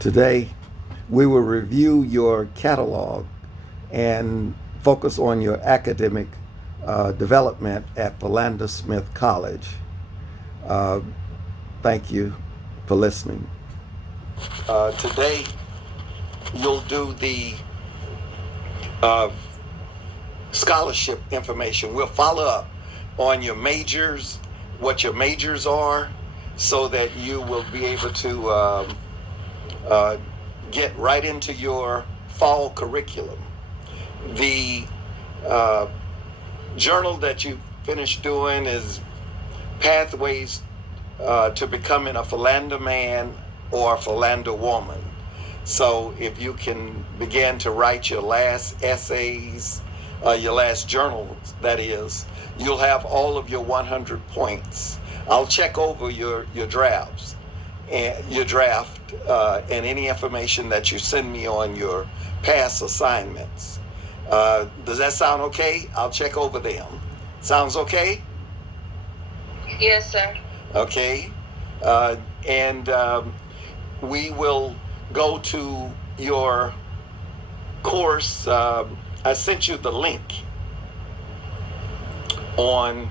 Today, we will review your catalog and focus on your academic development at Philander Smith College. Uh, Thank you for listening. Today, you'll do the uh, scholarship information. We'll follow up on your majors, what your majors are, so that you will be able to get right into your fall curriculum. The journal that you finished doing is Pathways to Becoming a Philander Man or a Philander Woman. So if you can begin to write your last essays, your last journals, that is, you'll have all of your 100 points. I'll check over your drafts and your draft and any information that you send me on your past assignments. Does that sound okay? I'll check over them. Sounds okay? Yes, sir. Okay. And we will go to your course. I sent you the link on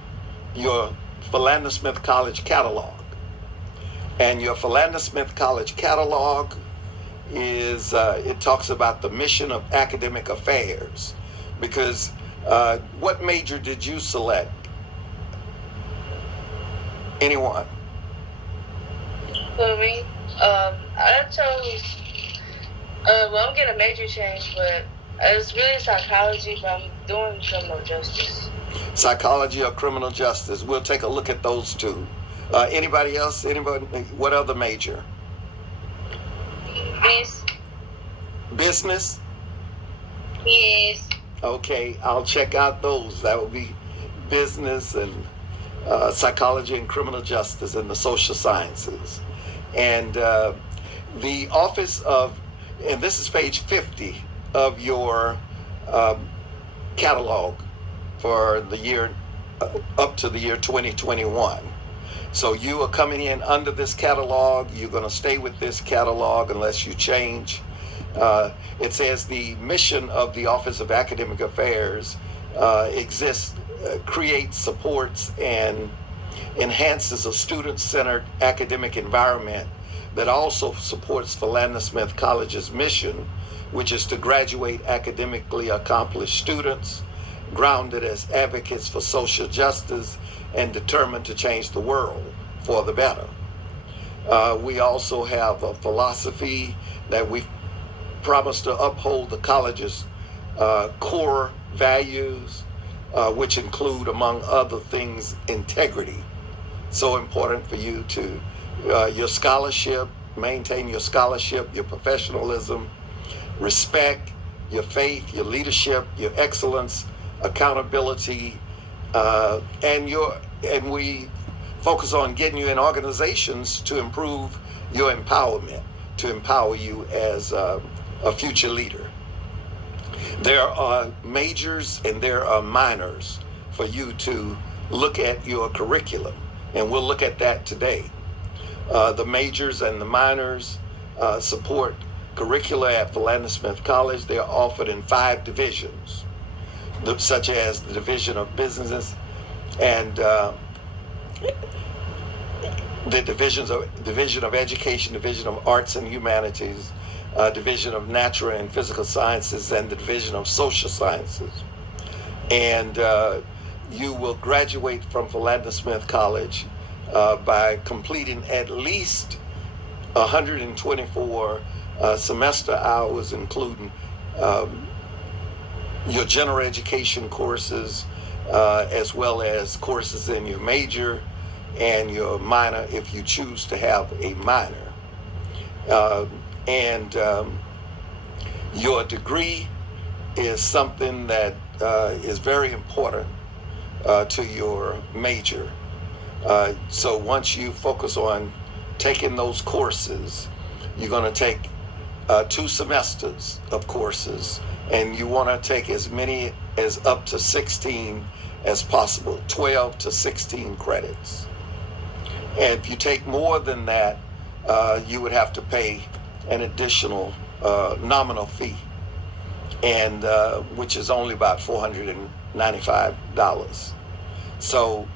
your Philander Smith College catalog. And your Philander Smith College catalog is, it talks about the mission of academic affairs. Because what major did you select? Anyone? For me, I chose, I'm getting a major change, but it's really psychology, but I'm doing criminal justice. Psychology or criminal justice. We'll take a look at those two. Anybody else? Anybody? What other major? Business? Yes. Okay, I'll check out those. That will be business and psychology and criminal justice and the social sciences. And the office of, and this is page 50 of your catalog for the year up to the year 2021. So you are coming in under this catalog. You're going to stay with this catalog unless you change. It says the mission of the Office of Academic Affairs exists, creates, supports, and enhances a student-centered academic environment that also supports Philander Smith College's mission, which is to graduate academically accomplished students, grounded as advocates for social justice and determined to change the world for the better. We also have a philosophy that we promise to uphold the college's core values, which include, among other things, integrity. So important for you to, your scholarship, maintain your scholarship, your professionalism, respect, your faith, your leadership, your excellence, accountability, and we focus on getting you in organizations to improve your empowerment, to empower you as a future leader. There are majors and there are minors for you to look at your curriculum, and we'll look at that today. The majors and the minors support curricula at Philander Smith College. They are offered in 5 divisions, such as the Division of Business and the Division of Education, Division of Arts and Humanities, Division of Natural and Physical Sciences, and the Division of Social Sciences. And you will graduate from Philander Smith College by completing at least 124 semester hours, including your general education courses, as well as courses in your major and your minor if you choose to have a minor. And your degree is something that is very important to your major. So once you focus on taking those courses, you're going to take 2 semesters of courses, and you want to take as many as up to 16 as possible, 12 to 16 credits. And if you take more than that, you would have to pay an additional nominal fee, and which is only about $495. So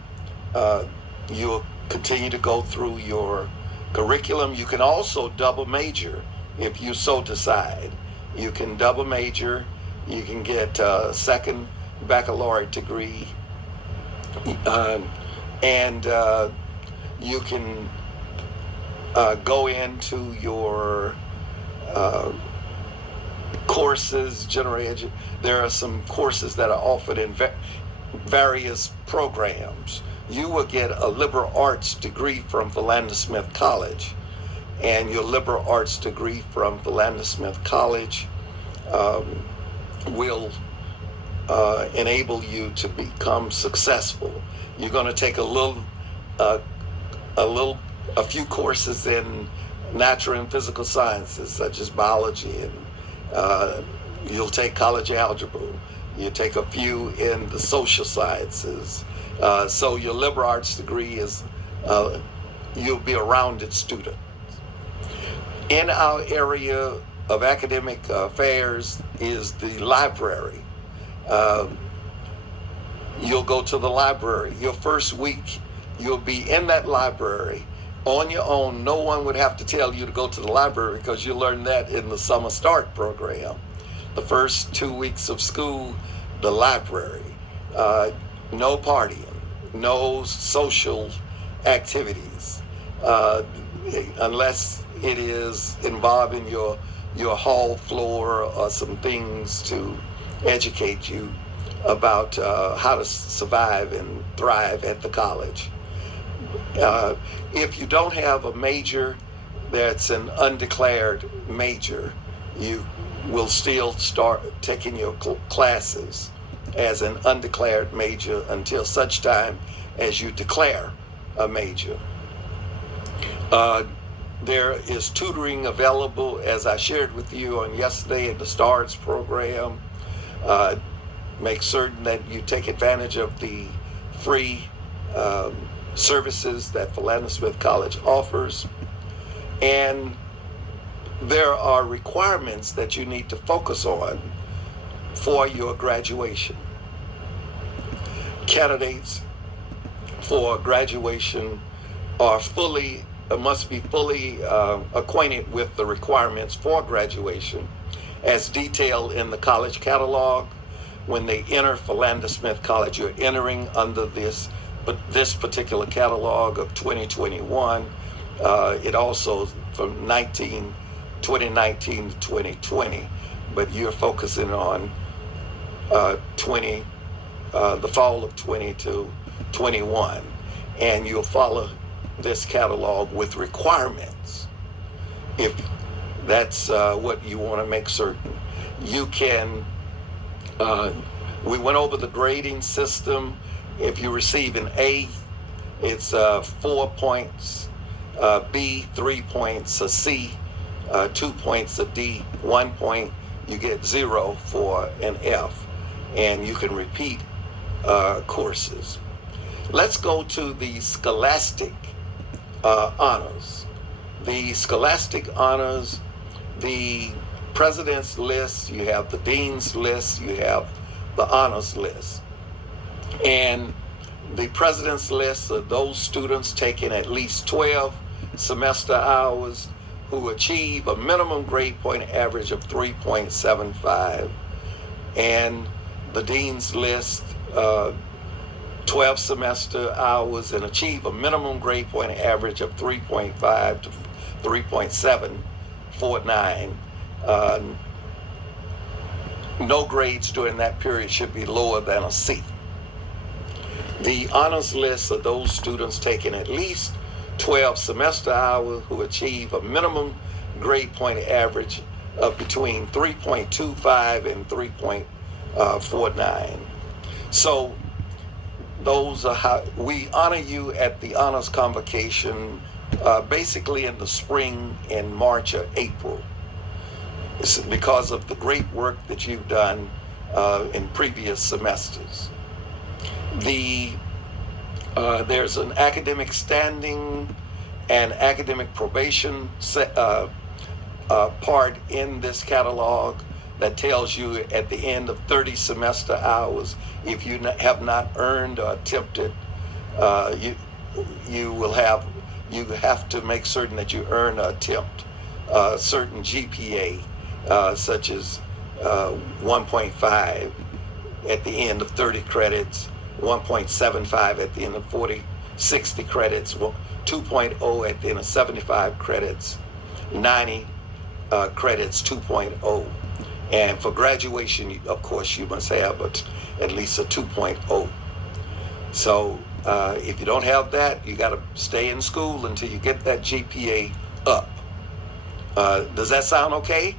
you'll continue to go through your curriculum. You can also double major if you so decide. You can double major. You can get a second baccalaureate degree, and you can go into your courses, there are some courses that are offered in various programs. You will get a liberal arts degree from Philander Smith College, and your liberal arts degree from Philander Smith College will enable you to become successful. You're going to take a few courses in natural and physical sciences, such as biology, and you'll take college algebra. You take a few in the social sciences. So your liberal arts degree is, you'll be a rounded student. In our area of academic affairs is the library. You'll go to the library. Your first week, you'll be in that library on your own. No one would have to tell you to go to the library, because you learn that in the Summer Start program. The first 2 weeks of school, the library. No partying, no social activities, unless it is involving your hall floor or some things to educate you about how to survive and thrive at the college. If you don't have a major that's an undeclared major, you will still start taking your classes as an undeclared major until such time as you declare a major. There is tutoring available, as I shared with you on yesterday in the STARS program. Make certain that you take advantage of the free services that Philander Smith College offers. And there are requirements that you need to focus on for your graduation. Candidates for graduation must be fully acquainted with the requirements for graduation as detailed in the college catalog. When they enter Philander Smith College, you're entering under this particular catalog of 2021. It also from 2019 to 2020, but you're focusing on the fall of 20 to 21, and you'll follow this catalog with requirements. If that's what you want to make certain, you can. We went over the grading system. If you receive an A, it's 4 points, B 3 points, a C 2 points, a D 1 point. You get 0 for an F, and you can repeat courses. Let's go to the scholastic honors. The scholastic honors, the president's list, you have the dean's list, you have the honors list. And the president's list are those students taking at least 12 semester hours who achieve a minimum grade point average of 3.75. And the dean's list, 12 semester hours and achieve a minimum grade point average of 3.5 to 3.749. No grades during that period should be lower than a C. The honors list are those students taking at least 12 semester hours who achieve a minimum grade point average of between 3.25 and 3.49. So those are how we honor you at the honors convocation, basically in the spring, in March or April. It's because of the great work that you've done in previous semesters. There's an academic standing and academic probation part in this catalog that tells you at the end of 30 semester hours, if you have not earned or attempted, you have to make certain that you earn or attempt certain GPA, such as 1.5 at the end of 30 credits, 1.75 at the end of 60 credits, 2.0 at the end of 75 credits, 90 credits 2.0. And for graduation, of course, you must have at least a 2.0. So if you don't have that, you got to stay in school until you get that GPA up. Does that sound okay?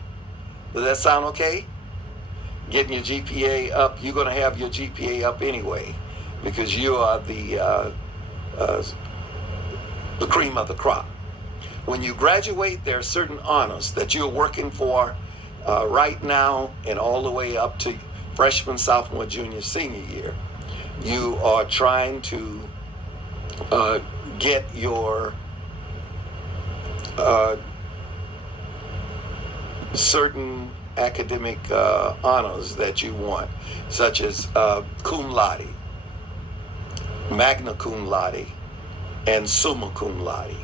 Does that sound okay? Getting your GPA up, you're going to have your GPA up anyway, because you are the cream of the crop. When you graduate, there are certain honors that you're working for right now and all the way up to freshman, sophomore, junior, senior year. You are trying to get your certain academic honors that you want, such as cum laude, magna cum laude, and summa cum laude.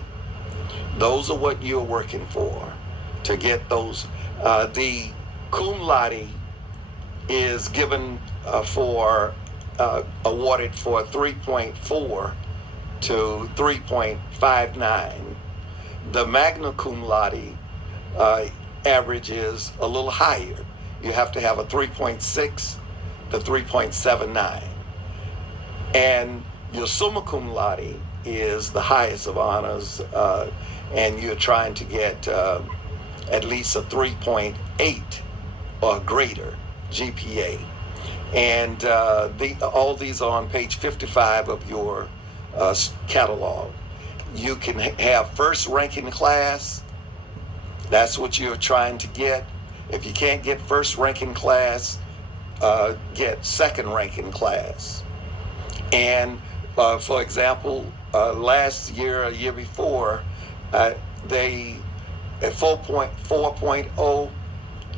Those are what you're working for, to get those. The cum laude is given awarded for 3.4 to 3.59. The magna cum laude average is a little higher. You have to have a 3.6 to 3.79. And your summa cum laude is the highest of honors, and you're trying to get at least a 3.8 or greater GPA. And all these are on page 55 of your catalog. You can have first ranking class. That's what you're trying to get. If you can't get first ranking class, get second ranking class. And for example, last year, a year before, they at 4.0,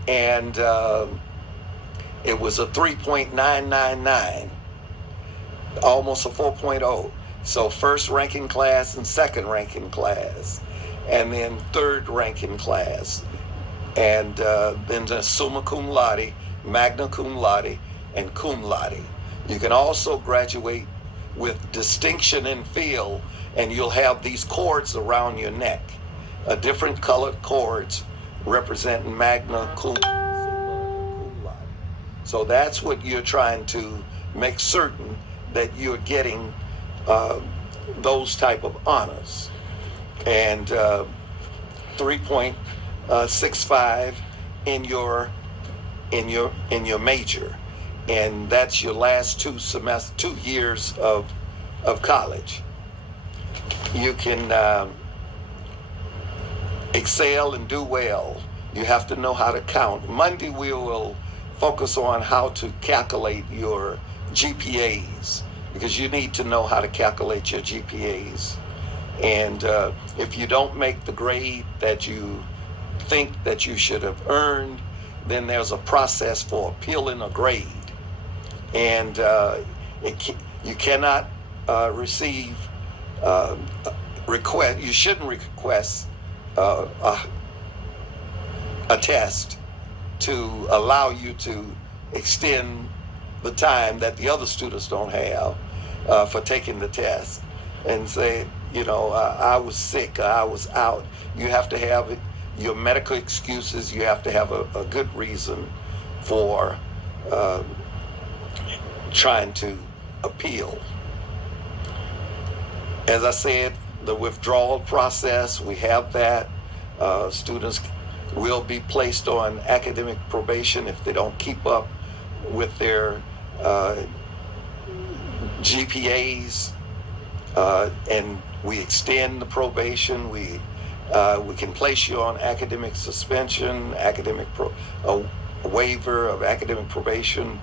and it was a 3.999, almost a 4.0. So first ranking class and second ranking class, and then third ranking class, and then the summa cum laude, magna cum laude, and cum laude. You can also graduate with distinction in field, and you'll have these cords around your neck, different colored cords representing magna cum, summa, cum laude. So that's what you're trying to make certain that you're getting those type of honors. And 3.65 in your major, and that's your last 2 years of college. You can excel and do well. You have to know how to count. Monday we will focus on how to calculate your GPAs, because you need to know how to calculate your GPAs. And if you don't make the grade that you think that you should have earned, then there's a process for appealing a grade. And you cannot receive request. You shouldn't request a test to allow you to extend the time that the other students don't have for taking the test, and say, I was sick, I was out. You have to have your medical excuses. You have to have a good reason for trying to appeal. As I said, the withdrawal process, we have that. Students will be placed on academic probation if they don't keep up with their GPAs, and we extend the probation. We can place you on academic suspension, a waiver of academic probation.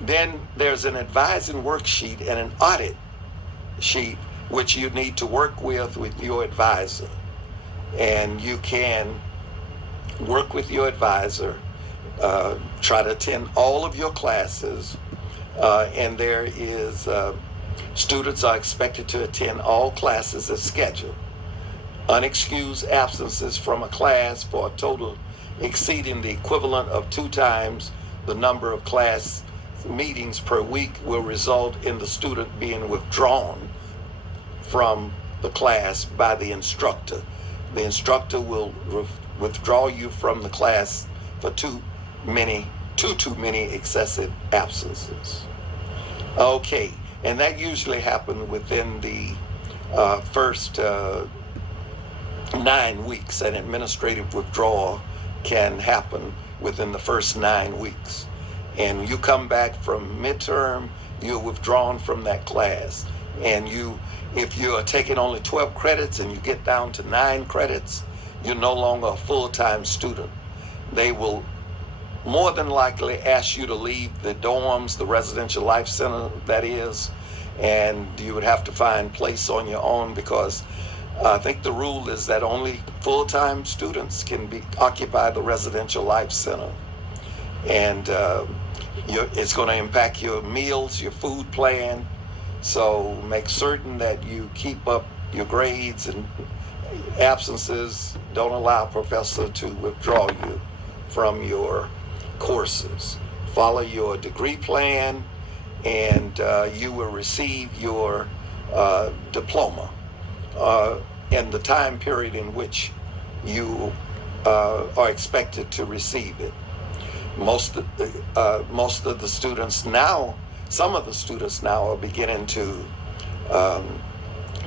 Then there's an advising worksheet and an audit sheet which you need to work with your advisor. and you can work with your advisor, try to attend all of your classes, and there is students are expected to attend all classes as scheduled. Unexcused absences from a class for a total exceeding the equivalent of 2 times the number of class meetings per week will result in the student being withdrawn from the class by the instructor. The instructor will withdraw you from the class for too many excessive absences. Okay, and that usually happens within the first 9 weeks. An administrative withdrawal can happen within the first 9 weeks. And you come back from midterm, you're withdrawn from that class. And if you are taking only 12 credits and you get down to 9 credits, you're no longer a full-time student. They will more than likely ask you to leave the dorms, the residential life center that is, and you would have to find place on your own, because I think the rule is that only full-time students can occupy the residential life center. And it's going to impact your meals, your food plan. So make certain that you keep up your grades, and absences don't allow a professor to withdraw you from your courses. Follow your degree plan, and you will receive your diploma in the time period in which you are expected to receive it. Most of the students now, some of the students now are beginning to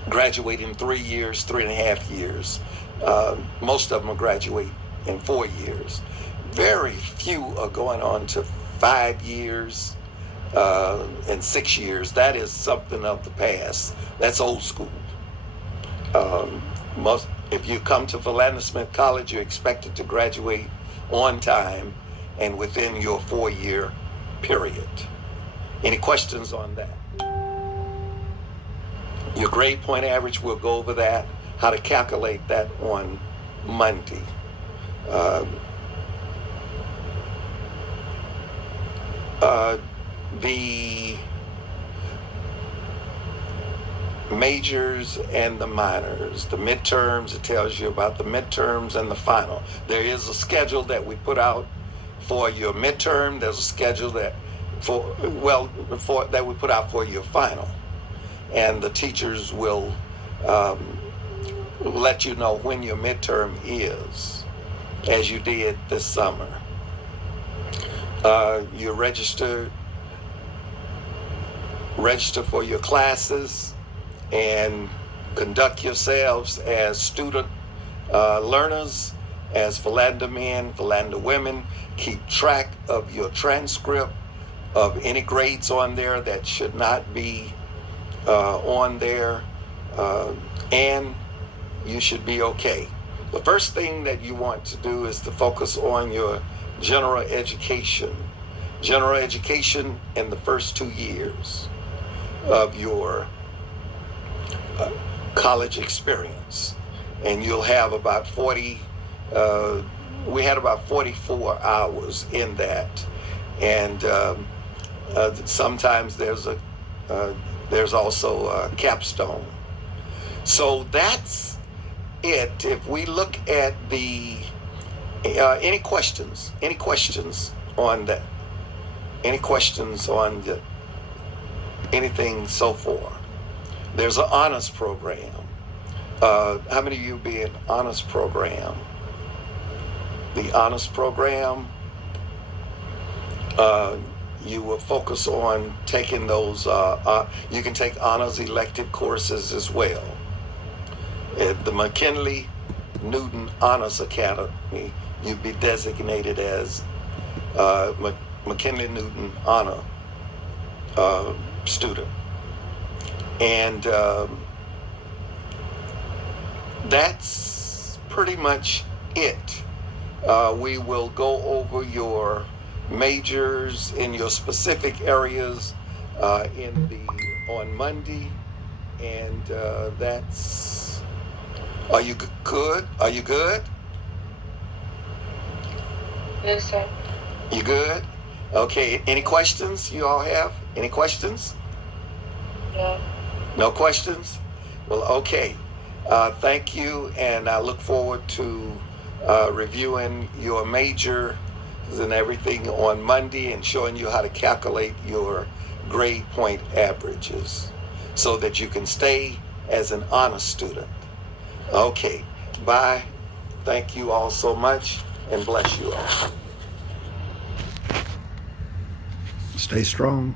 graduate in 3 years, 3.5 years. Most of them will graduate in 4 years. Very few are going on to 5 years and 6 years. That is something of the past. That's old school. If you come to Philander Smith College, you're expected to graduate on time and within your 4-year period. Any questions on that? Your grade point average, we'll go over that, how to calculate that on Monday. The majors and the minors, the midterms, it tells you about the midterms and the final. There is a schedule that we put out for your midterm. There's a schedule that we put out for your final, and the teachers will let you know when your midterm is, as you did this summer. You register for your classes and conduct yourselves as student learners, as Philander men, Philander women. Keep track of your transcript, of any grades on there that should not be on there, and you should be okay. The first thing that you want to do is to focus on your general education. General education in the first 2 years of your college experience. And you'll have about 40, we had about 44 hours in that. And sometimes there's also a capstone. So that's it. If we look at the, any questions on that? Any questions on anything so far? There's an honors program. How many of you be in honors program? The honors program, you will focus on taking those, you can take honors elective courses as well. At the McKinley Newton Honors Academy, you'd be designated as McKinley Newton Honor student. And that's pretty much it. We will go over your majors in your specific areas on Monday, and that's Are you good? Are you good? Yes, sir. You good? Okay. Any questions you all have? Any questions? No. No questions? Well, okay. Thank you, and I look forward to reviewing your major and everything on Monday and showing you how to calculate your grade point averages so that you can stay as an honor student. Okay. Bye. Thank you all so much, and bless you all. Stay strong.